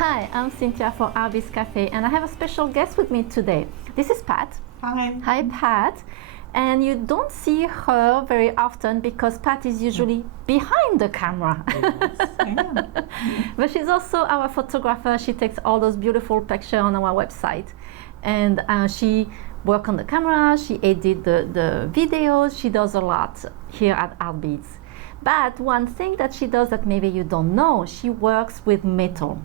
Hi, I'm Cynthia for Artbeads Cafe, and I have a special guest with me today. This is Pat. Hi. Hi, Pat. And you don't see her very often because Pat is usually behind the camera. Yes, I am. But she's also our photographer. She takes all those beautiful pictures on our website. And she works on the camera, she edits the videos, she does a lot here at Artbeads. But one thing that she does that maybe you don't know, she works with metal.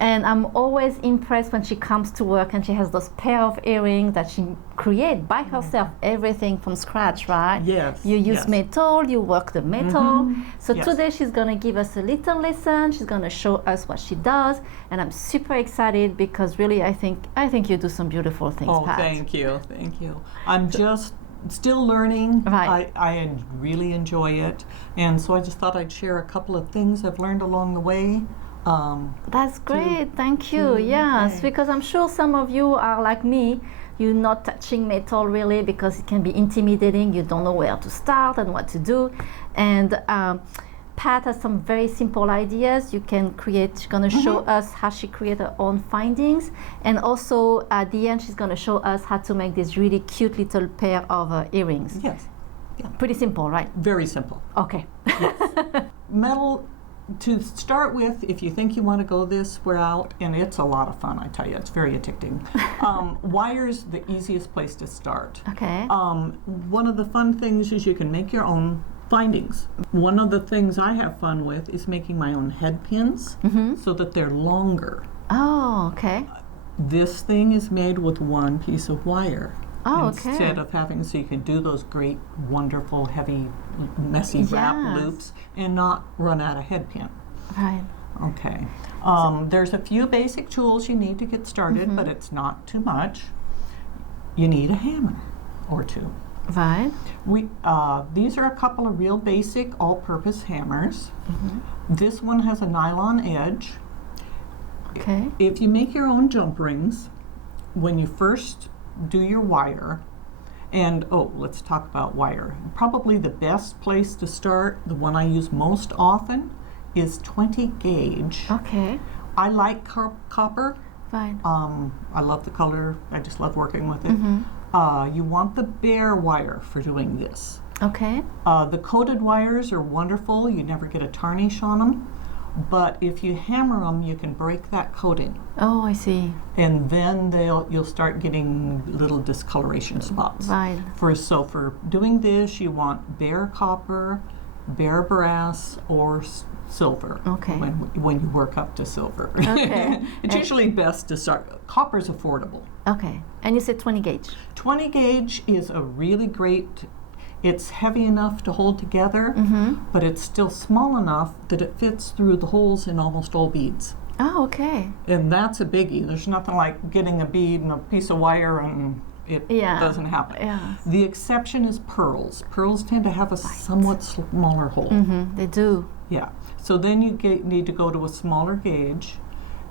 And I'm always impressed when she comes to work and she has those pair of earrings that she creates by herself, everything from scratch, right? Yes. You use metal, you work the metal. So Yes. today she's going to give us a little lesson. She's going to show us what she does. And I'm super excited because really I think you do some beautiful things, Oh, Pat. thank you. Thank you. I'm just still learning. Right. I really enjoy it. And so I just thought I'd share a couple of things I've learned along the way. That's great, thank you. Yes, okay. because I'm sure some of you are like me. You're not touching metal really because it can be intimidating. You don't know where to start and what to do. And Pat has some very simple ideas you can create. She's going to show us how she created her own findings. And also at the end, she's going to show us how to make this really cute little pair of earrings. Yes. Yeah. Pretty simple, right? Very simple. Okay. Metal, to start with, if you think you want to go this route, and it's a lot of fun, I tell you, it's very addicting. Wire's the easiest place to start. Okay. One of the fun things is you can make your own findings. One of the things I have fun with is making my own head pins so that they're longer. Oh, okay. This thing is made with one piece of wire. Oh, okay. Instead of having, so you can do those great, wonderful, heavy, messy wrap loops and not run out of head pin. Right. Okay. There's a few basic tools you need to get started, but it's not too much. You need a hammer or two. Right. These are a couple of real basic all-purpose hammers. This one has a nylon edge. Okay. If you make your own jump rings, when you first do your wire, and let's talk about wire. Probably the best place to start, the one I use most often, is 20 gauge. Okay. I like copper. Fine. I love the color. I just love working with it. You want the bare wire for doing this. Okay. The coated wires are wonderful. You never get a tarnish on them. But if you hammer them, you can break that coating. Oh, I see. And then you'll start getting little discoloration spots. Right. For doing this, you want bare copper, bare brass, or silver. Okay. When you work up to silver. Okay. It's usually best to start. Copper's affordable. Okay. And you said 20 gauge. 20 gauge is a really great. It's heavy enough to hold together, but it's still small enough that it fits through the holes in almost all beads. Oh, okay. And that's a biggie. There's nothing like getting a bead and a piece of wire and it doesn't happen. Yeah. The exception is pearls. Pearls tend to have a somewhat smaller hole. They do. Yeah. So then you need to go to a smaller gauge,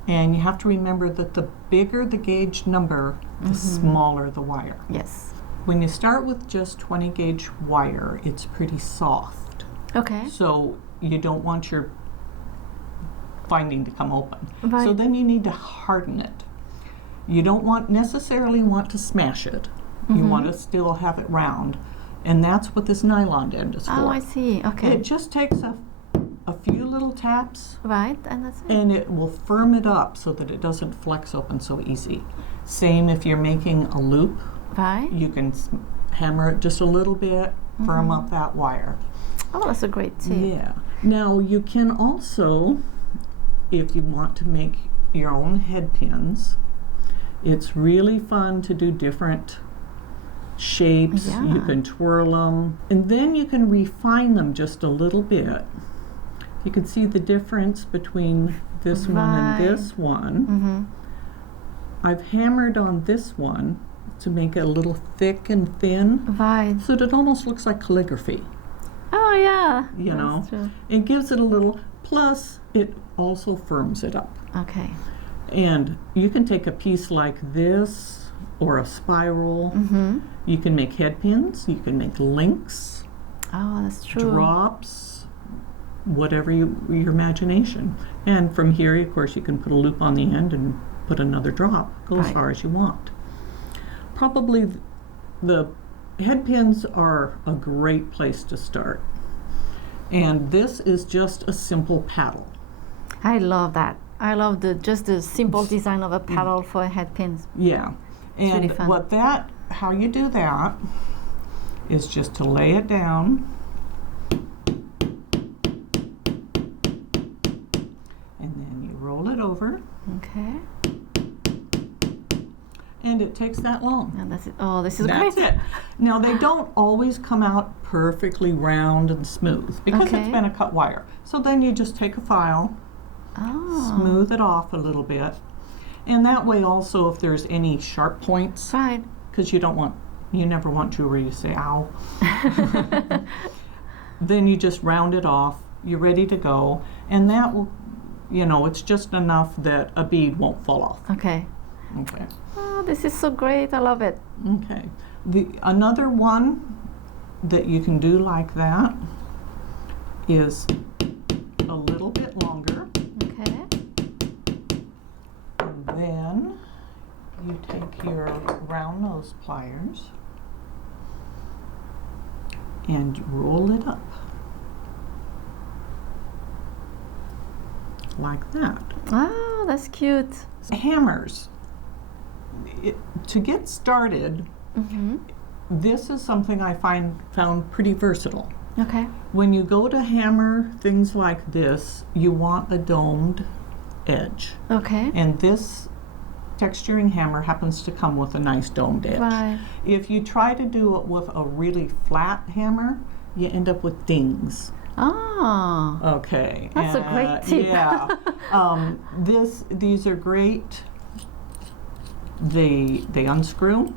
and you have to remember that the bigger the gauge number, the smaller the wire. Yes. When you start with just 20 gauge wire, it's pretty soft. Okay. So you don't want your finding to come open. Right. So then you need to harden it. You don't necessarily want to smash it. You want to still have it round. And that's what this nylon end is for. Oh, I see. Okay. It just takes a few little taps Right, and that's it. and it will firm it up so that it doesn't flex open so easy. Same if you're making a loop. Right. You can hammer it just a little bit, firm up that wire. Oh, that's a great tip. Yeah. Now you can also, if you want to make your own head pins, it's really fun to do different shapes. Yeah. You can twirl them, and then you can refine them just a little bit. You can see the difference between this one and this one. I've hammered on this one to make it a little thick and thin, Right. so that it almost looks like calligraphy. Oh, yeah. You know, That's true. it gives it a little, plus it also firms it up. Okay. And you can take a piece like this or a spiral. You can make head pins, you can make links, Oh, that's true. drops, whatever your imagination. And from here, of course, you can put a loop on the end and put another drop. Go as far as you want. Probably the head pins are a great place to start. And this is just a simple paddle. I love that. I love just the simple design of a paddle for head pins. Yeah. It's And really fun. how you do that is just to lay it down. And then you roll it over. Okay. And it takes that long. And that's it. Oh, this is That's great. it. Now, they don't always come out perfectly round and smooth because it's been a cut wire. So then you just take a file, smooth it off a little bit. And that way also if there's any sharp points, Right. because you never want jewelry to say, ow. Then you just round it off, you're ready to go. And that will, it's just enough that a bead won't fall off. Okay. Okay. Oh, this is so great. I love it. Okay. Another one that you can do like that is a little bit longer. Okay. And then you take your round nose pliers and roll it up. Like that. Oh, that's cute. Hammers. To get started, this is something I found pretty versatile. Okay. When you go to hammer things like this, you want a domed edge. Okay. And this texturing hammer happens to come with a nice domed edge. Right. If you try to do it with a really flat hammer, you end up with dings. Oh. Okay. That's a great tip. Yeah. These are great. They unscrew.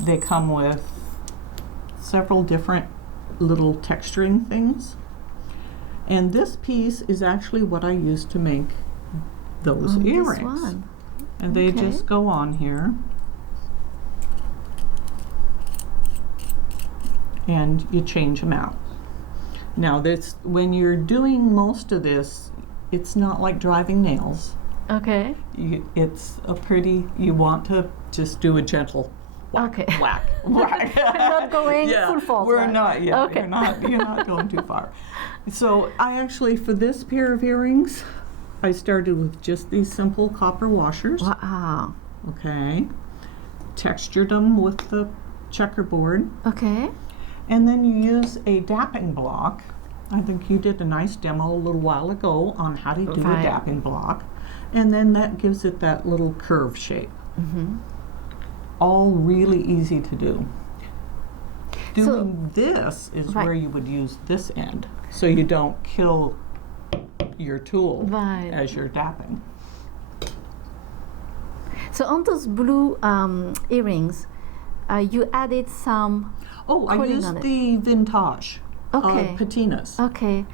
They come with several different little texturing things. And this piece is actually what I used to make those earrings. This one. And they just go on here. And you change them out. Now when you're doing most of this, it's not like driving nails. Okay. You want to just do a gentle whack, whack, whack. We're not going full force. We're right? not, yeah, Okay. you're not going too far. So I actually, for this pair of earrings, I started with just these simple copper washers. Wow. Okay. Textured them with the checkerboard. Okay. And then you use a dapping block. I think you did a nice demo a little while ago on how to do a dapping block. And then that gives it that little curve shape. All really easy to do. Doing this is where you would use this end, so you don't kill your tool as you're dapping. So on those blue earrings, you added some. Oh, I used the vintage patinas. Okay.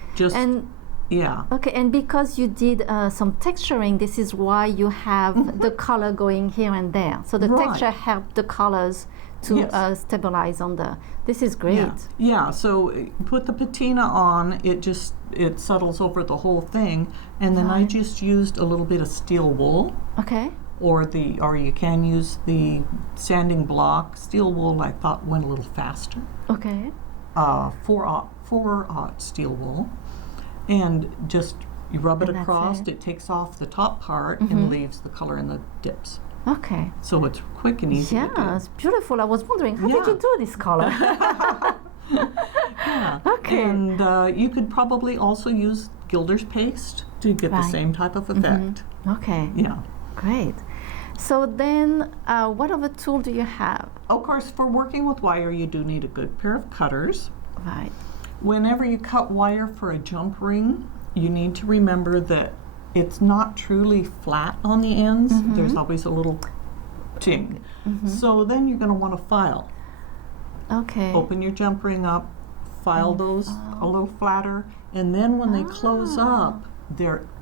Okay, and because you did some texturing, this is why you have the color going here and there. So the texture helped the colors to stabilize on the. This is great. Yeah. So put the patina on. It settles over the whole thing, and then I just used a little bit of steel wool. Okay. Or you can use the sanding block. Steel wool I thought went a little faster. Okay. 4/0 steel wool. And just you rub it across, it takes off the top part and leaves the color in the dips. Okay. So it's quick and easy to do. Yeah, it's beautiful. I was wondering, how did you do this color? Okay. And you could probably also use gilder's paste to get the same type of effect. Okay. Yeah. Great. So then, what other tool do you have? Of course, for working with wire, you do need a good pair of cutters. Right. Whenever you cut wire for a jump ring, you need to remember that it's not truly flat on the ends. There's always a little ting. So then you're going to want to file. Okay. Open your jump ring up, file those a little flatter, and then when they close up,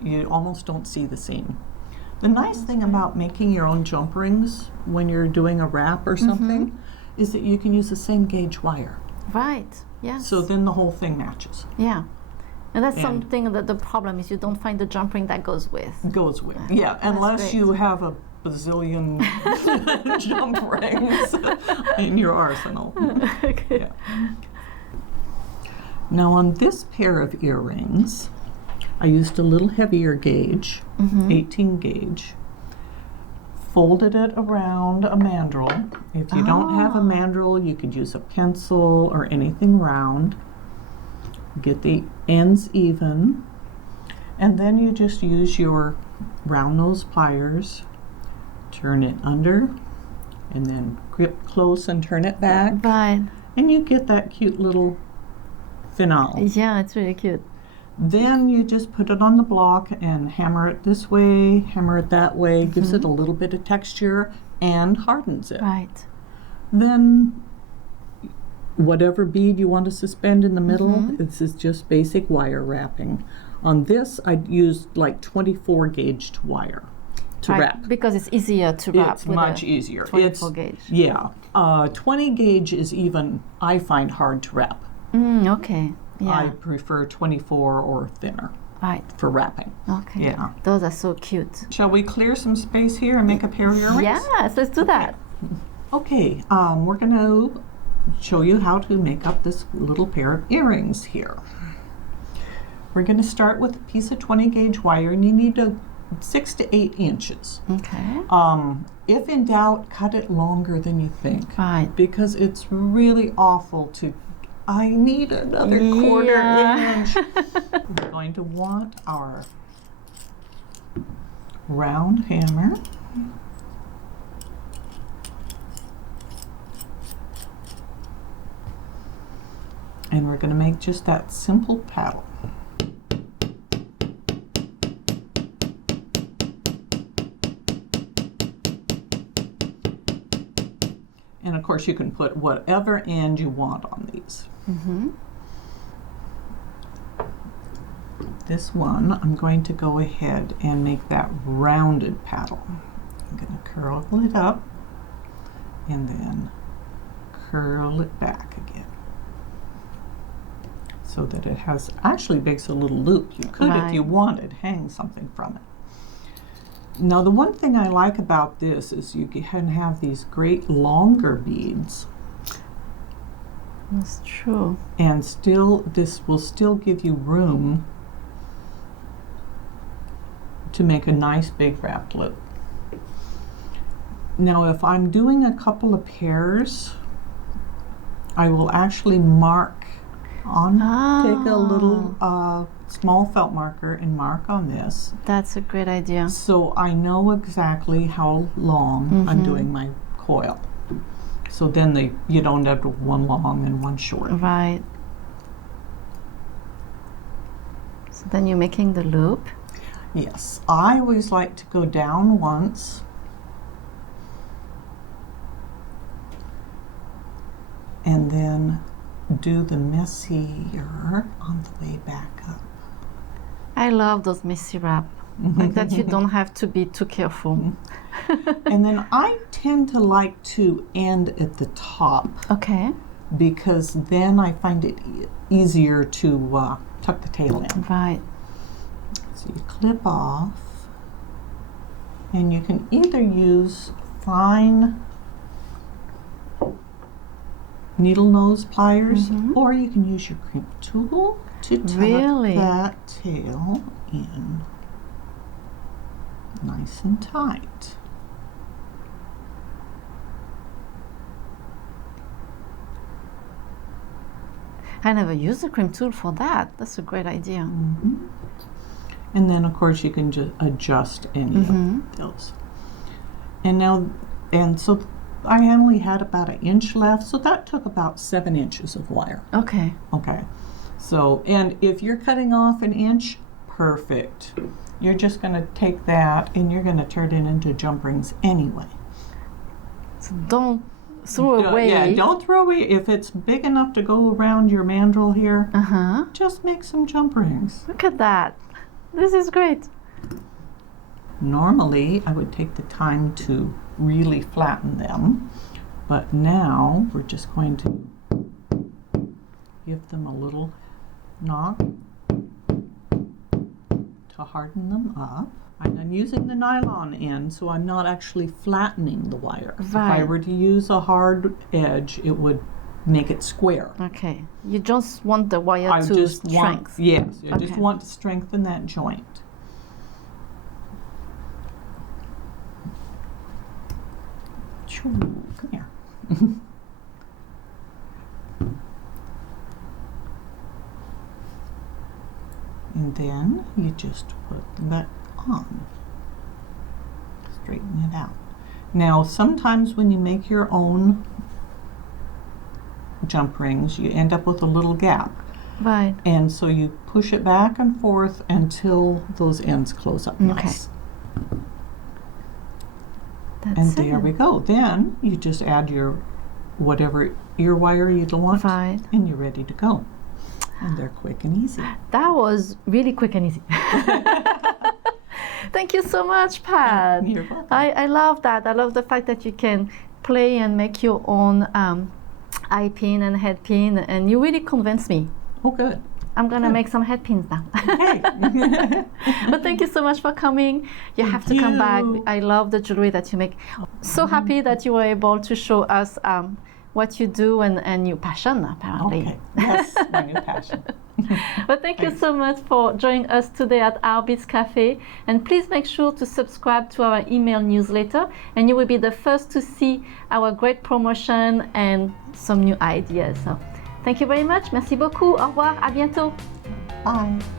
you almost don't see the seam. The nice thing about making your own jump rings when you're doing a wrap or something is that you can use the same gauge wire. Right. Yes. So then the whole thing matches. Yeah. And that's something that the problem is you don't find the jump ring that goes with. Yeah, unless you have a bazillion jump rings in your arsenal. Okay. Yeah. Now on this pair of earrings, I used a little heavier gauge, 18 gauge, folded it around a mandrel. If you don't have a mandrel, you could use a pencil or anything round. Get the ends even, and then you just use your round nose pliers, turn it under, and then grip close and turn it back. Right. And you get that cute little finale. Yeah, it's really cute. Then you just put it on the block and hammer it this way, hammer it that way, gives it a little bit of texture and hardens it. Right. Then whatever bead you want to suspend in the middle, this is just basic wire wrapping. On this, I used like 24 gauged wire to wrap. Because it's easier to wrap. It's much easier. 24 gauge. Yeah. 20 gauge is even, I find, hard to wrap. Okay. Yeah. I prefer 24 or thinner. Right. For wrapping. Okay. Yeah. Those are so cute. Shall we clear some space here and make a pair of earrings? Yes, let's do that. Okay, we're going to show you how to make up this little pair of earrings here. We're going to start with a piece of 20 gauge wire, and you need 6 to 8 inches. Okay. If in doubt, cut it longer than you think. Right. Because it's really awful to, I need another quarter inch. We're going to want our round hammer. And we're going to make just that simple paddle. And of course you can put whatever end you want on these. This one, I'm going to go ahead and make that rounded paddle. I'm going to curl it up and then curl it back again, so that it has, actually makes a little loop. You could, if you wanted, hang something from it. Now the one thing I like about this is you can have these great longer beads. That's true. And still, this will still give you room to make a nice big wrapped loop. Now if I'm doing a couple of pairs, I will actually mark on, take a little small felt marker and mark on this. That's a great idea. So I know exactly how long I'm doing my coil. So then you don't have one long and one short. Right. So then you're making the loop. Yes, I always like to go down once and then do the messier on the way back up. I love those messy wrap. Like that you don't have to be too careful. And then I tend to like to end at the top. Okay. Because then I find it easier to tuck the tail in. Right. So you clip off, and you can either use fine needle nose pliers, or you can use your crimp tool to tuck that tail in nice and tight. I never used a crimp tool for that. That's a great idea. And then of course you can just adjust any of those. And now, and so I only had about 1 inch left, so that took about 7 inches of wire. Okay. Okay. So, and if you're cutting off 1 inch, perfect. You're just going to take that and you're going to turn it into jump rings anyway. So don't throw away. Yeah, don't throw away. If it's big enough to go around your mandrel here, just make some jump rings. Look at that. This is great. Normally, I would take the time to really flatten them, but now we're just going to give them a little knock. to harden them up. I'm using the nylon end, so I'm not actually flattening the wire. If I were to use a hard edge, it would make it square. Okay. You just want the wire to strengthen. Yes, I just want to strengthen that joint. Come here. And then you just put that on. Straighten it out. Now, sometimes when you make your own jump rings, you end up with a little gap. Right. And so you push it back and forth until those ends close up nice. And there we go. Then you just add your whatever ear wire you want, and you're ready to go. And they're quick and easy. That was really quick and easy. Thank you so much, Pat. You're welcome. I love that. I love the fact that you can play and make your own eye pin and head pin, and you really convinced me. Oh, good. I'm gonna make some head pins now. Okay. But thank you so much for coming. You have to come back. I love the jewelry that you make. So happy that you were able to show us what you do and your passion, apparently. Okay. Yes, my new passion. Well, thank you so much for joining us today at Artbeads Cafe. And please make sure to subscribe to our email newsletter, and you will be the first to see our great promotion and some new ideas. So, thank you very much. Merci beaucoup. Au revoir. À bientôt. Bye.